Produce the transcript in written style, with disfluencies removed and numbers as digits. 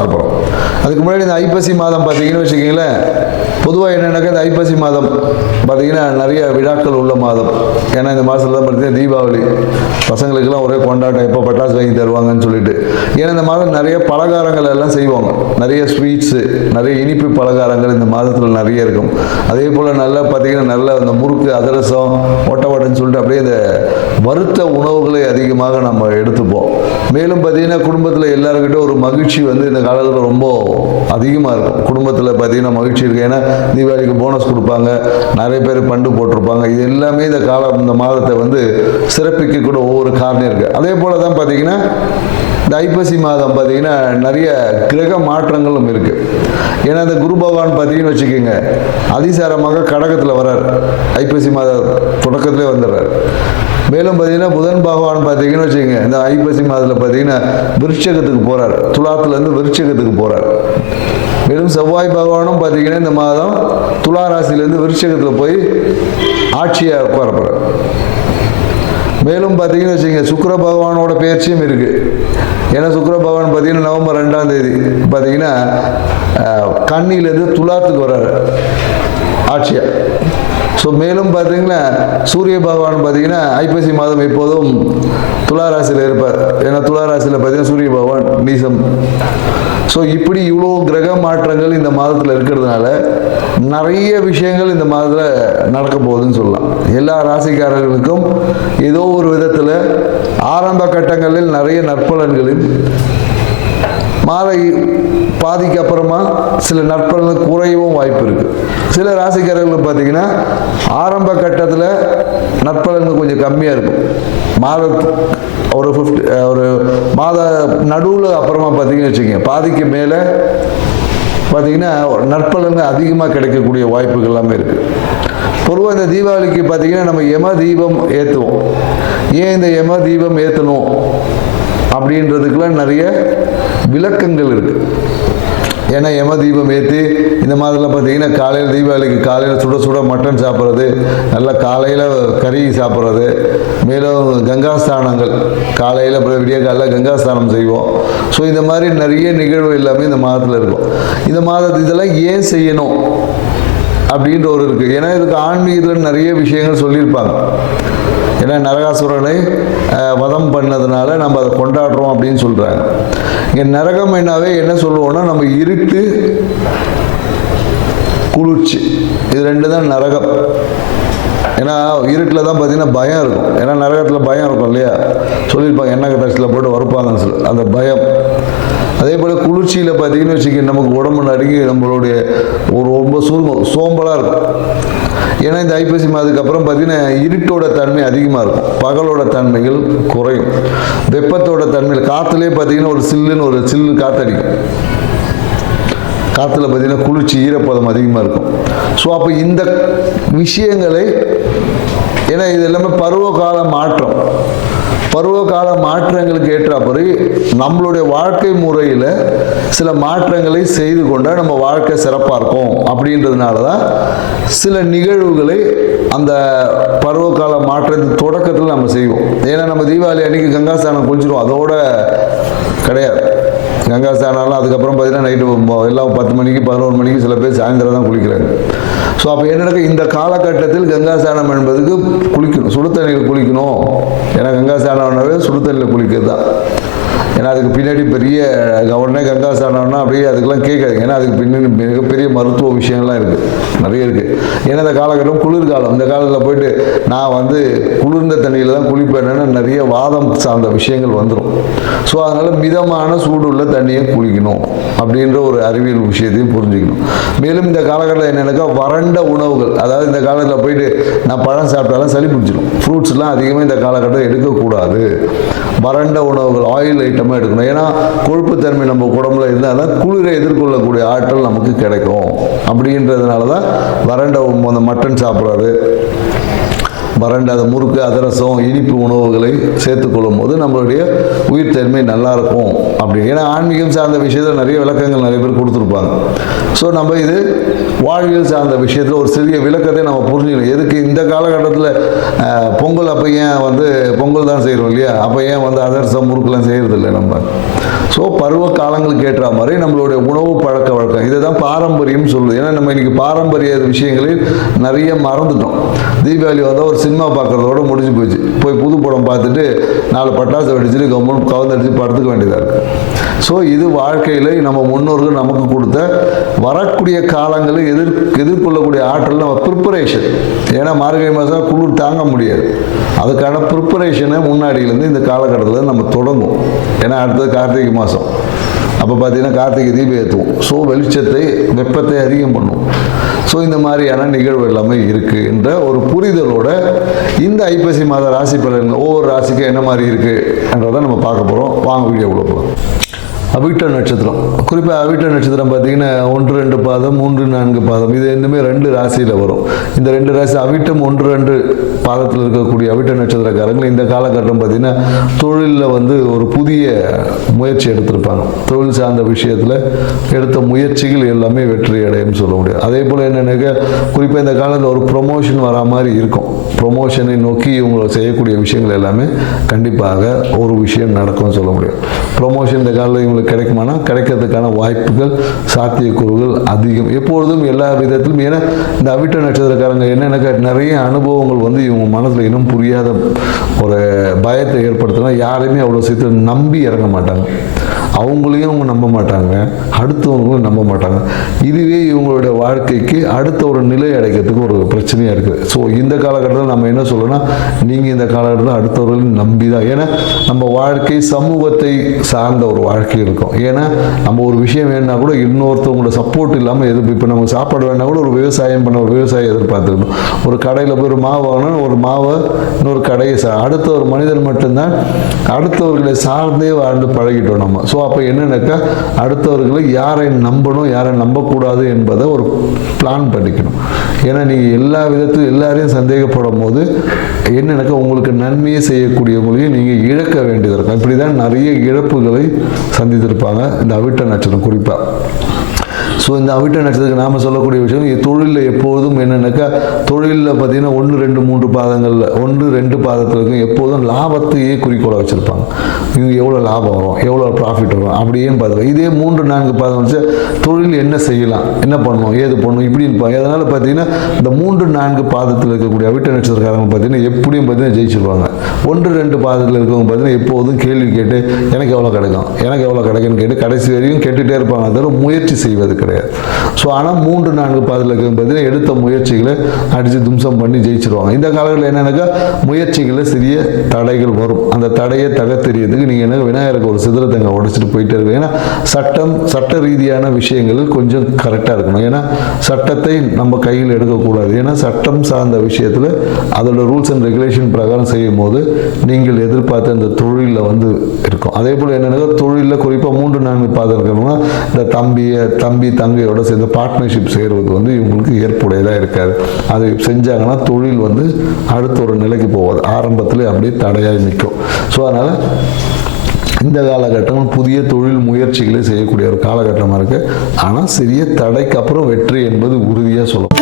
பார்க்க போகிறோம். அதுக்கு முன்னாடி இந்த ஐப்பசி மாதம் பார்த்தீங்கன்னு வச்சுக்கிங்களேன், பொதுவாக என்னென்னாக்கா இந்த ஐப்பசி மாதம் பார்த்தீங்கன்னா நிறைய விழாக்கள் உள்ள மாதம். ஏன்னா இந்த மாதத்தில் தான் பார்த்தீங்கன்னா தீபாவளி, பசங்களுக்கெல்லாம் ஒரே கொண்டாட்டம், எப்போ பட்டாசு வாங்கி தருவாங்கன்னு சொல்லிட்டு. ஏன்னா இந்த மாதம் நிறைய பலகாரங்கள் எல்லாம் செய்வாங்க, நிறைய ஸ்வீட்ஸு, நிறைய இனிப்பு பலகாரங்கள் இந்த மாதத்தில் நிறைய இருக்கும். அதே போல் நல்லா பார்த்தீங்கன்னா நல்ல இந்த முறுக்கு, அதிரசம், ஒட்டவடைன்னு சொல்லிட்டு அப்படியே இந்த வறுத்த உணவுகளை அதிகமாக நம்ம எடுத்துப்போம். மேலும் பார்த்தீங்கன்னா குடும்பத்தில் எல்லாருக்கிட்ட ஒரு மகிழ்ச்சி வந்து இந்த காலத்தில் ரொம்ப அதிகமாக இருக்கும். குடும்பத்தில் பார்த்தீங்கன்னா மகிழ்ச்சி இருக்குது. ஏன்னா தீபாவளிக்கு போனஸ் கொடுப்பாங்க, நிறைய பேர் பண்டு போட்டிருப்பாங்க. இது எல்லாமே இந்த மாதத்தை வந்து சிறப்பிக்கக்கூட ஒவ்வொரு காரணம் இருக்குது. அதே போல் தான் பார்த்தீங்கன்னா இந்த ஐப்பசி மாதம் பார்த்தீங்கன்னா நிறைய கிரக மாற்றங்களும் இருக்குது. ஏன்னா இந்த குரு பகவான் பார்த்தீங்கன்னு வச்சுக்கோங்க, அதிசாரமாக கடகத்தில் வர்றார், ஐப்பசி மாத தொடக்கத்திலே வந்துடுறார். மேலும் பார்த்தீங்கன்னா புதன் பகவான் பார்த்தீங்கன்னு வச்சுக்கோங்க, இந்த ஐப்பசி மாதத்தில் பார்த்தீங்கன்னா விருட்சகத்துக்கு போகிறார், துலாத்துலேருந்து விருட்சகத்துக்கு போகிறார். மேலும் செவ்வாய் பகவானும் பார்த்தீங்கன்னா இந்த மாதம் துலா ராசியிலேருந்து விருட்சகத்தில் போய் ஆட்சியாக உட்காரப்படுறார். மேலும் பார்த்தீங்கன்னு வச்சுக்கோங்க, சுக்கிர பகவானோட பயிற்சியும் இருக்குது. ஏன்னா சுக்கிர பகவான் பார்த்தீங்கன்னா நவம்பர் 2ஆம் தேதி பார்த்தீங்கன்னா கன்னியிலேருந்து துலாத்துக்கு வர்றாரு ஆட்சியாக. ஸோ மேலும் பார்த்தீங்கன்னா சூரிய பகவான் பார்த்தீங்கன்னா ஐப்பசி மாதம் எப்போதும் துலா ராசியில் இருப்பார். ஏன்னா துலா ராசியில் பார்த்தீங்கன்னா சூரிய பகவான் நீசம். ஸோ இப்படி இவ்வளோ கிரக மாற்றங்கள் இந்த மாதத்தில் இருக்கிறதுனால நிறைய விஷயங்கள் இந்த மாதத்தில் நடக்க போகுதுன்னு சொல்லலாம். எல்லா ராசிக்காரர்களுக்கும் ஏதோ ஒரு விதத்தில் ஆரம்ப கட்டங்களில் நிறைய நற்பலன்களில், மாத பாதிக்கு அப்புறமா சில நற்பலன்கள் குறையவும் வாய்ப்பு இருக்குது. சில ராசிக்காரர்கள் பார்த்தீங்கன்னா ஆரம்ப கட்டத்தில் நற்பலன்கள் கொஞ்சம் கம்மியாக இருக்கும். ஒரு மாத நடுவில் அப்புறமா பார்த்தீங்கன்னு வச்சுக்கோங்க, பாதிக்கு மேலே பார்த்தீங்கன்னா நற்பலன்கள் அதிகமாக கிடைக்கக்கூடிய வாய்ப்புகள் எல்லாமே இருக்குது. பொதுவாக இந்த தீபாவளிக்கு பார்த்தீங்கன்னா நம்ம யம தீபம் ஏற்றுவோம். ஏன் இந்த யம தீபம் ஏற்றணும் அப்படின்றதுக்கெல்லாம் நிறைய விளக்கங்கள் இருக்குது. ஏன்னா யம தீபம் ஏற்றி இந்த மாதத்தில் பார்த்தீங்கன்னா காலையில் தீபாவளிக்கு காலையில் சுட சுட மட்டன் சாப்பிட்றது, நல்லா காலையில் கறி சாப்பிட்றது, மேலும் கங்காஸ்தானங்கள் காலையில் விடிய காலையில் கங்காஸ்தானம் செய்வோம். ஸோ இந்த மாதிரி நிறைய நிகழ்வு எல்லாமே இந்த மாதத்தில் இருக்கும். இந்த மாதத்தில் இதெல்லாம் ஏன் செய்யணும் அப்படின்ற ஒரு இருக்குது. ஏன்னா இதுக்கு ஆன்மீகத்தில் நிறைய விஷயங்கள் சொல்லியிருப்பாங்க. ஏன்னா நரகாசுரனை வதம் பண்ணதுனால நம்ம அதை கொண்டாடுறோம் அப்படின்னு சொல்கிறாங்க. இங்கே நரகம் என்னாவே என்ன சொல்லுவோம்னா, நம்ம இருட்டு, குளிர்ச்சி, இது ரெண்டு தான் நரகம். ஏன்னா இருட்டில் தான் பார்த்தீங்கன்னா பயம் இருக்கும். ஏன்னா நரகத்தில் பயம் இருக்கும் இல்லையா, சொல்லியிருப்பாங்க எண்ணெய் கட்டாசியில் போட்டு வறுப்பாங்கன்னு சொல்லி, அந்த பயம். அதே போல் குளிர்ச்சியில் பார்த்தீங்கன்னு வச்சுக்கோங்க, நமக்கு உடம்பு நடுங்கி நம்மளுடைய ஒரு ரொம்ப சோம்பலாக இருக்கும். ஏன்னா இந்த ஐப்பசி மாதத்துக்கு அப்புறம் பார்த்தீங்கன்னா இருட்டோட தன்மை அதிகமாக இருக்கும், பகலோட தன்மைகள் குறையும். வெப்பத்தோட தன்மையில் காற்றுலேயே பார்த்தீங்கன்னா ஒரு சில்லு காற்றடிக்கும். காற்றுல பார்த்தீங்கன்னா குளிர்ச்சி, ஈரப்பதம் அதிகமாக இருக்கும். ஸோ அப்போ இந்த விஷயங்களை, ஏன்னா இது எல்லாமே பருவகால மாற்றம், பருவகால மாற்றங்களுக்கு ஏற்றாப்படி நம்மளுடைய வாழ்க்கை முறையில் சில மாற்றங்களை செய்து கொண்டால் நம்ம வாழ்க்கை சிறப்பாக இருக்கும். அப்படின்றதுனால தான் சில நிகழ்வுகளை அந்த பருவகால மாற்றத்தின் தொடக்கத்தில் நம்ம செய்வோம். ஏன்னா நம்ம தீபாவளி அன்றைக்கி கங்காஸ்தானம் குளிச்சிடுவோம், அதோட கிடையாது. கங்காஸ்தானம் அதுக்கப்புறம் பார்த்தீங்கன்னா நைட்டு எல்லாம் 10 மணிக்கு 11 மணிக்கு சில பேர் சாயந்தரம் தான் குளிக்கிறாங்க. ஸோ அப்போ என்னென்ன இந்த காலகட்டத்தில் கங்காஸ்தானம் என்பதுக்கு குளிக்கணும், சுடு தண்ணியில் குளிக்கணும். ஏன்னா கங்காஸ்தானம்னாவே சுடு தண்ணியில் குளிக்கிறது தான். ஏன்னா அதுக்கு பின்னாடி பெரிய உடனே கங்காஸ்தானம்னா அப்படியே அதுக்கெல்லாம் கேட்காதுங்க. ஏன்னா அதுக்கு பின்னாடி மிகப்பெரிய மருத்துவ விஷயங்கள்லாம் இருக்குது, நிறைய இருக்குது. ஏன்னா இந்த காலகட்டம் குளிர்காலம், இந்த காலத்தில் போயிட்டு நான் வந்து குளிர்ந்த தண்ணியில் தான் குளிப்பேன்னு நிறைய வாதம் சார்ந்த விஷயங்கள் வந்துடும். ஸோ அதனால் மிதமான சூடுள்ள தண்ணியை குளிக்கணும் அப்படின்ற ஒரு அறிவியல் விஷயத்தையும் புரிஞ்சுக்கணும். மேலும் இந்த காலகட்டத்தில் என்னென்னாக்கா வறண்ட உணவுகள், அதாவது இந்த காலத்தில் போயிட்டு நான் பழம் சாப்பிட்டாலும் சளி பிடிச்சிடும். ஃப்ரூட்ஸ்லாம் அதிகமாக இந்த காலகட்டம் எடுக்கக்கூடாது. வறண்ட உணவுகள், ஆயில் ஐட்டமாக எடுக்கணும். ஏன்னா கொழுப்புத்தன்மை நம்ம உடம்புல இருந்தால் தான் குளிரை எதிர்கொள்ளக்கூடிய ஆற்றல் நமக்கு கிடைக்கும். அப்படின்றதுனால தான் வறண்ட மட்டன் சாப்பிட்றது, வறண்டாத முறுக்கு அதிரசம் இனிப்பு உணவுகளை சேர்த்துக்கொள்ளும் போது நம்மளுடைய உயிர் தன்மை நல்லா இருக்கும் அப்படி. ஏன்னா ஆன்மீகம் சார்ந்த விஷயத்தில் நிறைய விளக்கங்கள் நிறைய பேர் கொடுத்துருப்பாங்க. ஸோ நம்ம இது வாழ்வியல் சார்ந்த விஷயத்தில் ஒரு சிறிய விளக்கத்தை நம்ம புரிஞ்சுக்கணும். எதுக்கு இந்த காலகட்டத்தில் பொங்கல் அப்போ ஏன் பொங்கல் தான் செய்கிறோம் இல்லையா, அப்போ ஏன் அதிரசம் முறுக்கெல்லாம் செய்கிறதில்லை நம்ம. ஸோ பருவ காலங்களுக்கு ஏற்ற மாதிரி நம்மளுடைய உணவு பழக்க வழக்கம் இதை தான் பாரம்பரியம் சொல்லுது. ஏன்னா நம்ம இன்னைக்கு பாரம்பரிய விஷயங்களில் நிறைய மறந்துட்டோம். தீபாவளி வந்தால் ஒரு சினிமா பார்க்குறதோட முடிஞ்சு போச்சு. போய் புது படம் பார்த்துட்டு 4 பட்டாசு வெடிச்சுட்டு கவுந்தடிச்சு படுத்துக்க வேண்டியதாக இருக்குது. ஸோ இது வாழ்க்கையில் நம்ம முன்னோர்கள் நமக்கு கொடுத்த வரக்கூடிய காலங்களில் எதிர்கொள்ளக்கூடிய ஆற்றல் நம்ம ப்ரிப்பரேஷன். ஏன்னா மார்கழி மாதம் குளிர் தாங்க முடியாது. அதுக்கான ப்ரிப்பரேஷனை முன்னாடியிலேருந்து இந்த காலகட்டத்தில் நம்ம தொடங்கும். ஏன்னா அடுத்தது கார்த்திகை மாதம், அப்போ பார்த்தீங்கன்னா கார்த்திகை தீபம் ஏற்றுவோம். ஸோ வெளிச்சத்தை வெப்பத்தை அதிகம் பண்ணும். ஸோ இந்த மாதிரியான நிகழ்வு எல்லாமே இருக்குது என்ற ஒரு புரிதலோட இந்த ஐப்பசி மாத ராசி பலன்கள் ஒவ்வொரு ராசிக்கும் என்ன மாதிரி இருக்குன்றதை நம்ம பார்க்க போகிறோம். வாங்க வீடியோக்குள்ள போகிறோம். அவிட்ட நட்சத்திரம், குறிப்பாக அவிட்ட நட்சத்திரம் பார்த்தீங்கன்னா 1, 2 பாதம் 3, 4 பாதம் இது ரெண்டுமே 2 ராசியில் வரும். இந்த 2 ராசி அவிட்டம் 1, 2 பாதத்தில் இருக்கக்கூடிய அவிட்ட நட்சத்திரக்காரங்கள் இந்த காலகட்டம் பார்த்தீங்கன்னா தொழிலில் ஒரு புதிய முயற்சி எடுத்திருப்பாங்க. தொழில் சார்ந்த விஷயத்தில் எடுத்த முயற்சிகள் எல்லாமே வெற்றி அடையும் சொல்ல முடியாது. அதே போல் என்னென்னாக்க குறிப்பாக இந்த காலத்தில் ஒரு ப்ரொமோஷன் வரா மாதிரி இருக்கும். ப்ரொமோஷனை நோக்கி இவங்க செய்யக்கூடிய விஷயங்கள் எல்லாமே கண்டிப்பாக ஒரு விஷயம் நடக்கும்னு சொல்ல முடியும். ப்ரொமோஷன் இந்த காலத்தில் இவங்களுக்கு கிடைக்குமானா கிடைக்கிறதுக்கான வாய்ப்புகள் சாத்தியக்கூறுகள் அதிகம் எப்பொழுதும் எல்லா விதத்திலும். ஏன்னா இந்த அவிட்ட நட்சத்திரக்காரங்க என்னென்ன நிறைய அனுபவங்கள் இவங்க மனதில் இன்னும் புரியாத ஒரு பயத்தை ஏற்படுத்தினா யாரையுமே அவ்வளோ சீக்கிரம் நம்பி இறங்க மாட்டாங்க. அவங்களையும் அவங்க நம்ப மாட்டாங்க, அடுத்தவங்களும் நம்ப மாட்டாங்க. இதுவே இவங்களுடைய வாழ்க்கைக்கு அடுத்த ஒரு நிலை அடைக்கிறதுக்கு ஒரு பிரச்சனையாக இருக்குது. ஸோ இந்த காலகட்டத்தில் நம்ம என்ன சொல்லணும்னா நீங்கள் இந்த காலகட்டத்தில் அடுத்தவர்களையும் நம்பி தான். ஏன்னா நம்ம வாழ்க்கை சமூகத்தை சார்ந்த ஒரு வாழ்க்கை இருக்கும். ஏன்னா நம்ம ஒரு விஷயம் வேணுன்னா கூட இன்னொருத்தவங்களோட சப்போர்ட் இல்லாமல் இப்போ நமக்கு சாப்பாடு வேணா கூட ஒரு விவசாயம் பண்ண ஒரு விவசாயி எதிர்பார்த்துக்கணும். ஒரு கடையில் போய் ஒரு மாவு வாங்கினா ஒரு மாவை இன்னொரு கடையை அடுத்த ஒரு மனிதன் மட்டும்தான் அடுத்தவர்களை சார்ந்தே வாழ்ந்து பழகிட்டோம் நம்ம. ஸோ அப்போ என்னன்னாக்கா அடுத்தவர்களை யாரை நம்பணும் யாரை நம்பக்கூடாது என்பதை ஒரு பிளான் பண்ணிக்கணும். ஏன்னா நீங்கள் எல்லா விதத்திலும் எல்லாரையும் சந்தேகப்படும் போது என்னன்னாக்கா உங்களுக்கு நன்மையை செய்யக்கூடியவங்களையும் நீங்கள் இழக்க வேண்டியது இருக்கும். இப்படி தான் நிறைய இழப்புகளை சந்தித்திருப்பாங்க இந்த அவிட்ட நட்சத்திரம் குறிப்பாக. ஸோ இந்த அவிட்ட நட்சத்திரத்துக்கு நாம் சொல்லக்கூடிய விஷயம் தொழிலில் எப்போதும் என்னென்னாக்கா தொழிலில் பார்த்தீங்கன்னா 1, 2, 3 பாதங்களில் 1, 2 பாதத்திற்கும் எப்போதும் லாபத்தையே குறிக்கோளாக வச்சுருப்பாங்க. இவங்க எவ்வளோ லாபம் வரும் எவ்வளோ ப்ராஃபிட் வரும் அப்படியே பார்த்து இதே 3, 4 பாதம் வச்சு தொழில் என்ன செய்யலாம் என்ன பண்ணணும் ஏது பண்ணணும் இப்படி இருப்பாங்க. அதனால் பார்த்தீங்கன்னா இந்த 3, 4 பாதத்தில் இருக்கக்கூடிய அவிட்ட நட்சத்திரக்காரங்க பார்த்தீங்கன்னா எப்படியும் பார்த்தீங்கன்னா ஜெயிச்சிருவாங்க. 1, 2 பாதத்தில் இருக்கவங்க பார்த்தீங்கன்னா எப்போதும் கேள்வி கேட்டு எனக்கு எவ்வளோ கிடைக்குன்னு கேட்டு கடைசி வரையும் கேட்டுகிட்டே இருப்பாங்க. அதோட முயற்சி செய்வது கிடையாது. ஸோ ஆனால் 3, 4 பாதத்தில் பார்த்தீங்கன்னா எடுத்த முயற்சிகளை அடித்து தும்சம் பண்ணி ஜெயிச்சிருவாங்க. இந்த காலங்களில் என்னென்னாக்கா முயற்சிகளில் சிறிய தடைகள் வரும். அந்த தடையை தகர்த்தெறியதுக்கு நீங்கள் என்ன விநாயகருக்கு ஒரு சிதறத்தங்க உடைச்சிட்டு போயிட்டே இருக்கு. ஏன்னா சட்ட ரீதியான விஷயங்களில் கொஞ்சம் கரெக்டாக இருக்கணும். ஏன்னா சட்டத்தை நம்ம கையில் எடுக்கக்கூடாது. ஏன்னா சட்டம் சார்ந்த விஷயத்தில் அதோட ரூல்ஸ் அண்ட் ரெகுலேஷன் பிரகாரம் செய்யும் போது நீங்கள் எதிர்பார்த்த அந்த தொழிலில் இருக்கும். அதே போல் என்னென்னா தொழிலில் குறிப்பாக 3, 4 பாதம் இருக்கிறவங்க இந்த தம்பி தங்கையோட சேர்ந்து பார்ட்னர்ஷிப் செய்கிறது இவங்களுக்கு ஏற்புடையதாக இருக்காது. அதை செஞ்சாங்கன்னா தொழில் அடுத்த ஒரு நிலைக்கு போகாது. ஆரம்பத்தில் அப்படியே தடையாக நிற்கும். ஸோ அதனால் இந்த காலகட்டம் புதிய தொழில் முயற்சிகளை செய்யக்கூடிய ஒரு காலகட்டமாக இருக்குது. ஆனால் சிறிய தடைக்கு அப்புறம் வெற்றி என்பது உறுதியாக சொல்லணும்.